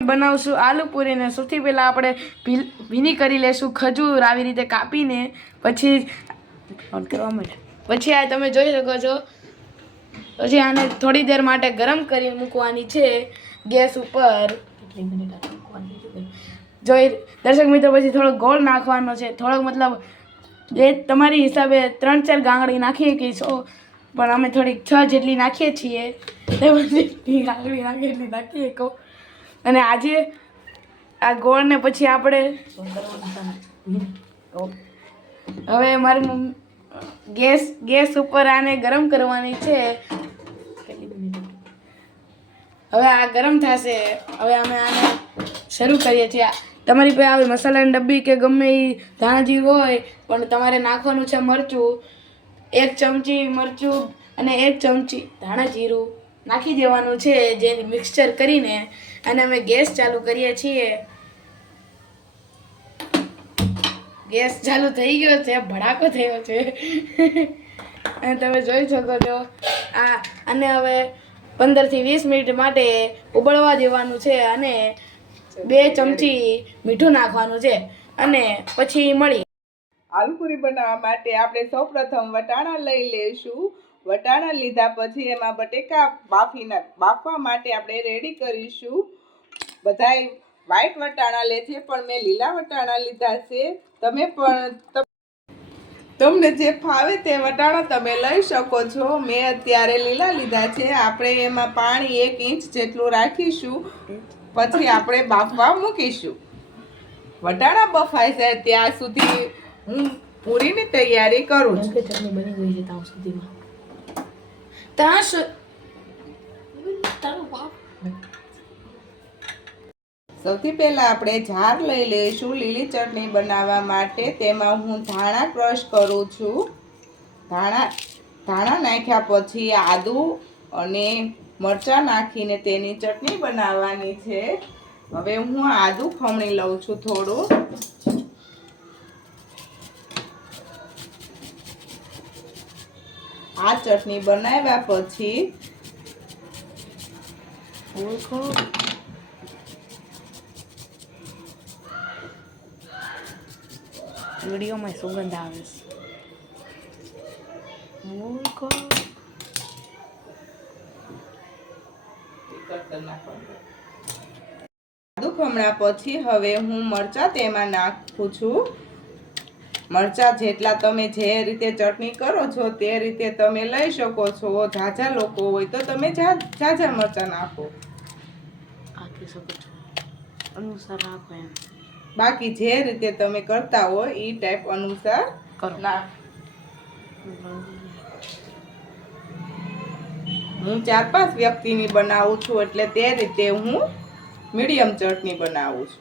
બનાવશું આલુ પૂરીને સૌથી પહેલાં આપણે ભીની કરી લેશું ખજૂર આવી રીતે કાપીને પછી ઓન કરવા માટે પછી આ તમે જોઈ શકો છો પછી આને થોડી દેર માટે ગરમ કરી મૂકવાની છે ગેસ ઉપર કેટલી મિનિટ મૂકવાની જોઈ દર્શક મિત્રો પછી થોડો ગોળ નાખવાનો છે થોડોક મતલબ જે તમારી હિસાબે 3-4 ગાંગડી નાખીએ કે પણ અમે થોડીક 6 જેટલી નાખીએ છીએ ગાંગડી નાખીએ એટલી નાખીએ કહું અને આજે આ ગોળને પછી આપણે હવે મારી મમ્મી ગેસ ઉપર આને ગરમ કરવાની છે હવે આ ગરમ થશે હવે અમે આને શરૂ કરીએ છીએ તમારી પાસે આવી મસાલાની ડબ્બી કે ગમે એ ધાણાજીરું હોય પણ તમારે નાખવાનું છે મરચું 1 ચમચી મરચું અને 1 ચમચી ધાણાજીરું નાખી દેવાનું છે જે મિક્સચર કરીને અને અમે ગેસ ચાલુ કરીએ છીએ ગેસ ચાલુ થઈ ગયો છે ભડાકો થયો છે અને તમે જોઈ શકો છો અને હવે 15 થી 20 મિનિટ માટે ઉબળવા દેવાનું છે અને 2 ચમચી મીઠું નાખવાનું છે અને પછી મળી આલુ પૂરી બનાવવા માટે આપણે સૌપ્રથમ વટાણા લઈ લઈશું વટાણા લીધા પછી એમાં બટેકા બાફવા માટે આપણે રેડી કરીશું બધાય વ્હાઈટ વટાણા લે છે પણ મેં લીલા વટાણા લીધા છે તમે પણ તમને જે ફાવે તે વટાણા તમે લઈ શકો છો મેં અત્યારે લીલા લીધા છે આપણે એમાં પાણી 1 ઇંચ જેટલું રાખીશું પછી આપણે બાફવા મૂકીશું વટાણા બફાય છે ત્યાં સુધી હું પૂરીની તૈયારી કરું છું ચટણી બની ગઈ છે ત્યાં સુધીમાં સૌથી પહેલા આપણે જાર લઈ લઈશું લીલી ચટણી બનાવવા માટે તેમાં હું ધાણા ક્રશ કરું છું ધાણા નાખ્યા પછી આદુ અને મરચાં નાખીને તેની ચટણી બનાવવાની છે હવે હું આદુ ખમણી લઉં છું થોડું આ ચટણી બનાવ્યા પછી વિડીયોમાં સુગંધ આવે છે આદુ ખમણા પછી હવે હું મરચાં તેમાં નાખું છું મરચાં જેટલા તમે જે રીતે ચટણી કરો છો તે રીતે તમે લઈ શકો છો ઝાઝા લોકો હોય તો તમે ઝાઝા મરચાં નાખો અનુસાર રાખો એમ બાકી જે રીતે તમે કરતા હોય એ ટાઈપ અનુસાર નાખ હું 4-5 વ્યક્તિની બનાવું છું એટલે તે રીતે હું મીડિયમ ચટણી બનાવું છું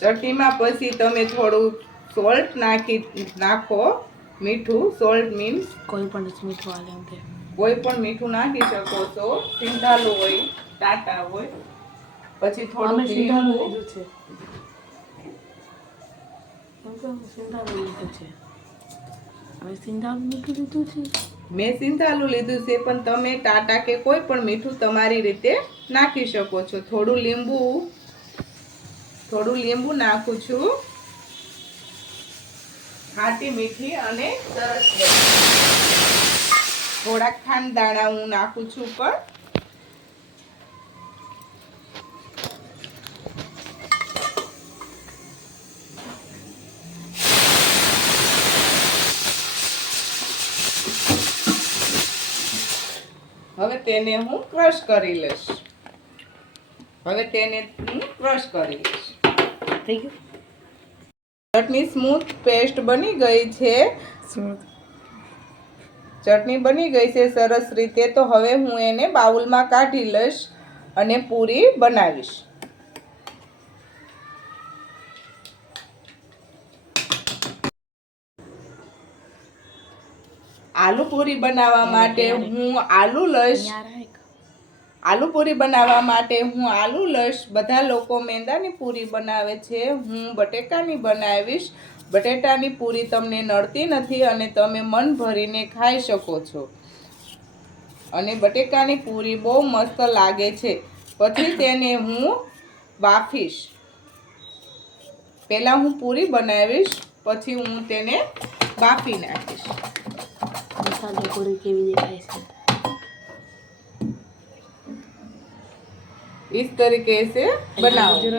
ચટણીમાં પછી તમે થોડું સોલ્ટ નાખો મીઠું સોલ્ટ મીન્સ કોઈ પણ મીઠું આલે કે કોઈ પણ મીઠું નાખી શકો છો સિંધાલું હોય ટાટા હોય પછી થોડું સિંધાલું લીધું છે સિંધાલું લીધું છે હવે સિંધાલું મીઠું લીધું છે મેં સિંધાલું લીધું છે પણ તમે ટાટા કે કોઈ પણ મીઠું તમારી રીતે નાખી શકો છો થોડું લીંબુ નાખું છું ખાટી મીઠી અને સરસ થોડાક ખાંડ દાણા હું નાખું છું પણ હવે તેને હું ક્રશ કરી લઈશ થઈ ગયું ચટણી સ્મૂથ પેસ્ટ બની ગઈ છે સરસ રીતે તો હવે હું એને બાઉલમાં કાઢી લઈશ અને પૂરી બનાવીશ આલુ પૂરી બનાવવા માટે હું આલુ લઈશ આલુ પૂરી બનાવવા માટે હું આલુ લઈશ. બધા લોકો મેંદાની પૂરી બનાવે છે, હું બટેકાની બનાવીશ. બટેટાની પૂરી તમને નડતી નથી અને તમે મન ભરીને ખાઈ શકો છો. અને બટેકાની પૂરી બહુ મસ્ત લાગે છે. પછી તેને હું બાફીશ. પહેલાં હું પૂરી બનાવીશ, પછી હું તેને બાફી નાખીશ. મસાલા પૂરી કેવી દેખાય છે? इस तरीके से बनाऊंगी.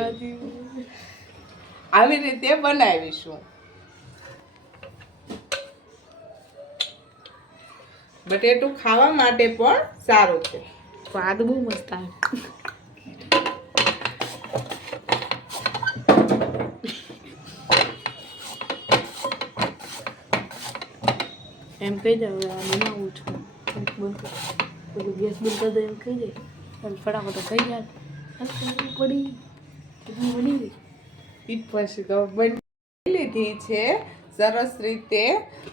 આવી રીતે બનાવીશું. બટેટું ખાવા માટે પણ સારું છે. સ્વાદ બહુ મસ્ત આવે. એમ કહી દે હવે આ બનાવું છું. બધું ગેસ બંધ કરી દે એમ કહી દે. અને ફટાફટ થઈ જાય. પડી બની ગઈ. પછી તો બની લીધી છે સરસ રીતે.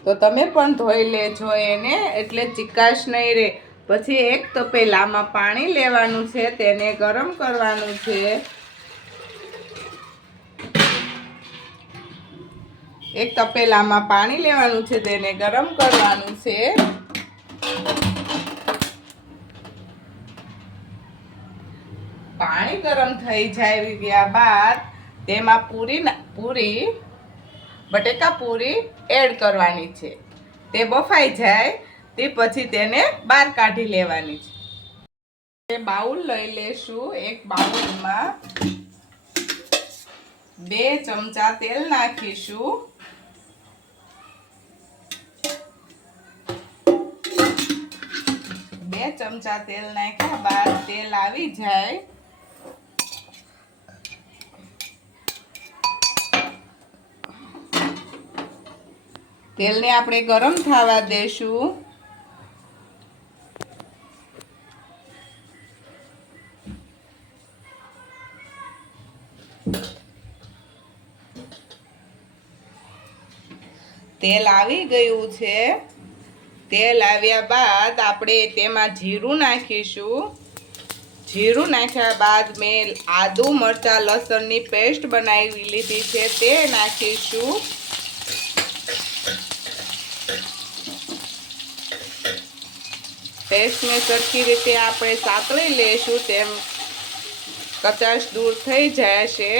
તો તમે પણ ધોઈ લેજો એને, એટલે ચીકાશ નહીં રહે. પછી એક તપેલામાં પાણી લેવાનું છે, તેને ગરમ કરવાનું છે. એક તપેલામાં પાણી લેવાનું છે, તેને ગરમ કરવાનું છે. પાણી ગરમ થઈ ગયા બાદ તેમાં પૂરી બટેકા પૂરી એડ કરવાની છે. તે બફાઈ જાય તે પછી તેને બહાર કાઢી લેવાની છે. બાઉલ લઈ લેશું. એક બાઉલમાં 2 ચમચા તેલ નાખીશું. બે ચમચા તેલ નાખ્યા બાદ તેલ આવી જાય તેલને આપણે ગરમ થવા દેશું. તેલ આવી ગયું છે. તેલ આવ્યા બાદ આપણે તેમાં જીરું નાખીશું. જીરું નાખ્યા બાદ મેં આદુ મરચાં લસણની પેસ્ટ બનાવી લીધી છે, તે નાખીશું. પેસ્ટને સરખી રીતે આપણે સાંતળી લેશું, તેમ કચાશ દૂર થઈ જશે.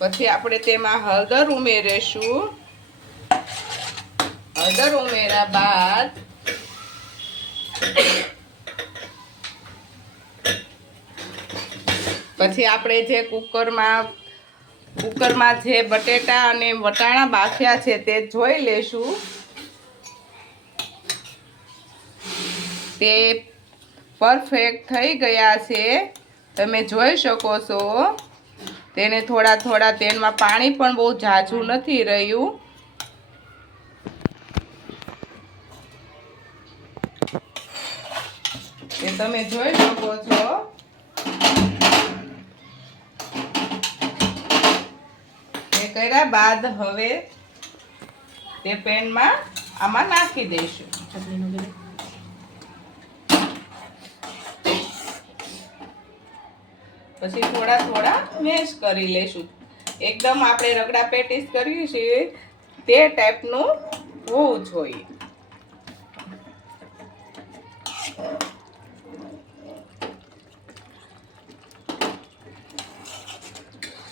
પછી આપણે તેમાં હળદર ઉમેરીશું. હળદર ઉમેર્યા બાદ પછી આપણે જે કુકરમાં જે બટેટા અને વટાણા બાફ્યા છે તે જોઈ લેશું. તે પરફેક્ટ થઈ ગયા છે, તમે જોઈ શકો છો. તેને થોડા તેલમાં પાણી પણ બહુ ઝાઝું નથી રહ્યું. એ તમે જોઈ શકો છો. એ કર્યા બાદ હવે તે પેનમાં આમાં નાખી દઈશું. પછી થોડા મેશ કરી લેશું. એકદમ આપણે રગડા પેટીસ કરીએ છીએ તે ટાઈપનું હોવું જોઈએ.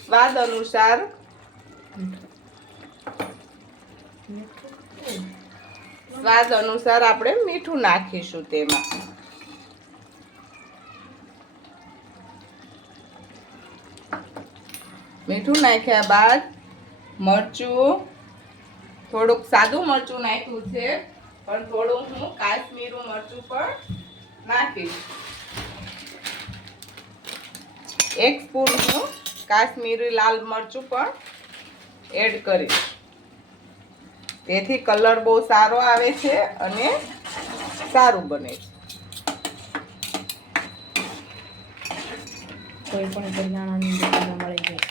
સ્વાદ અનુસાર આપણે મીઠું નાખીશું તેમાં. મીઠું નાખ્યા બાદ મરચું, થોડુંક સાદું મરચું નાખ્યું છે, પણ થોડું હું કાશ્મીરી મરચું પણ નાખીશ. 1 સ્પૂન હું કાશ્મીરી લાલ મરચું પણ એડ કરીશ. તેથી કલર બહુ સારો આવે છે અને સારું બને છે. કોઈ પણ કરિયાણાની દુકાનમાં મળી જાય.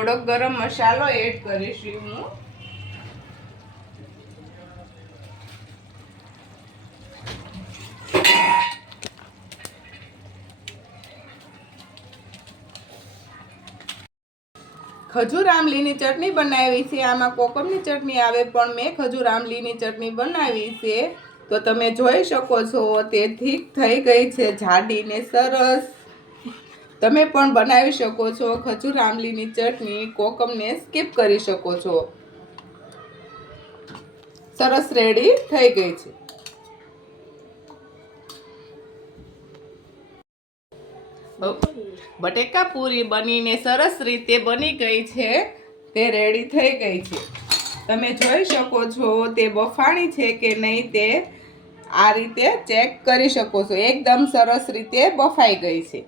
થોડોક ગરમ મસાલો એડ કરીશું હું. ખજૂર આમલીની ચટણી બનાવી છે. આમાં કોકમની ચટણી આવે પણ મેં ખજૂર આમલીની ચટણી બનાવી છે. તો તમે જોઈ શકો છો તે ઠીક થઈ ગઈ છે, જાડી ને સરસ. તમે પણ બનાવી શકો છો ખજૂર આમલીની ચટણી. કોકમને સ્કીપ કરી શકો છો. સરસ રેડી થઈ ગઈ છે. બટેકા પૂરી બનીને સરસ રીતે બની ગઈ છે. તે રેડી થઈ ગઈ છે. તમે જોઈ શકો છો તે બફાણી છે કે નહીં તે આ રીતે ચેક કરી શકો છો. એકદમ સરસ રીતે બફાઈ ગઈ છે.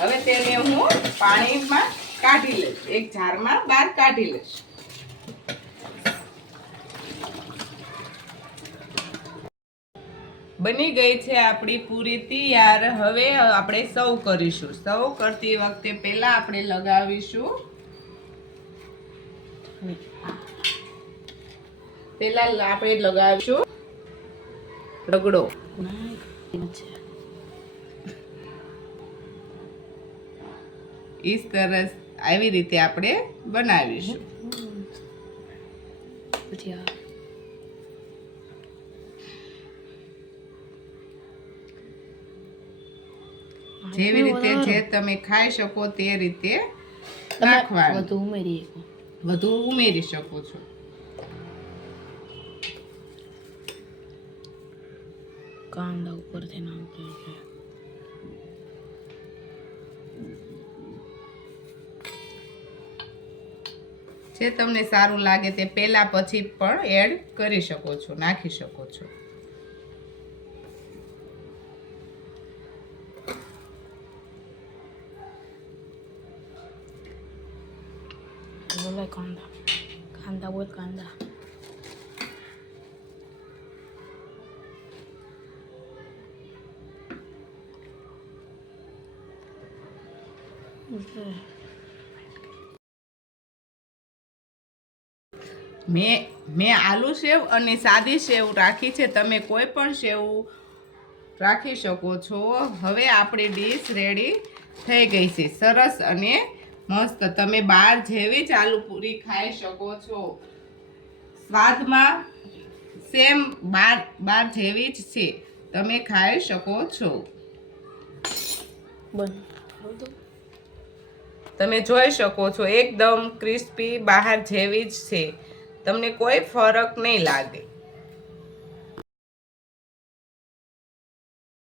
હવે તેને હું પાણીમાં કાઢી લઈશ. એક જારમાં બહાર કાઢી લઈશ. બની ગઈ છે આપણી પૂરી તૈયાર. હવે આપણે સર્વ કરીશું. સર્વ કરતી વખતે પહેલા આપણે લગાવીશું રગડો. સરસ આવી રીતે આપણે બનાવીશું. જેવી રીતે જે તમે ખાઈ શકો તે રીતે નાખવાનું. વધુ ઉમેરી શકો છો. કાંદા ઉપરથી નાખીએ છે. જે તમને સારું લાગે તે પહેલા પછી પણ એડ કરી શકો છો, નાખી શકો છો. બોલે કાંદા કાંદા બોલ કાંદા. મેં આલુ સેવ અને સાદી સેવ રાખી છે. તમે કોઈ પણ સેવ રાખી શકો છો. હવે આપણી ડીશ રેડી થઈ ગઈ છે. સરસ અને મસ્ત. તમે બહાર જેવી જ આલુ પૂરી ખાઈ શકો છો. સ્વાદમાં સેમ બાર જેવી જ છે. તમે ખાઈ શકો છો. તમે જોઈ શકો છો એકદમ ક્રિસ્પી બહાર જેવી જ છે. તમને કોઈ ફરક નહીં લાગે.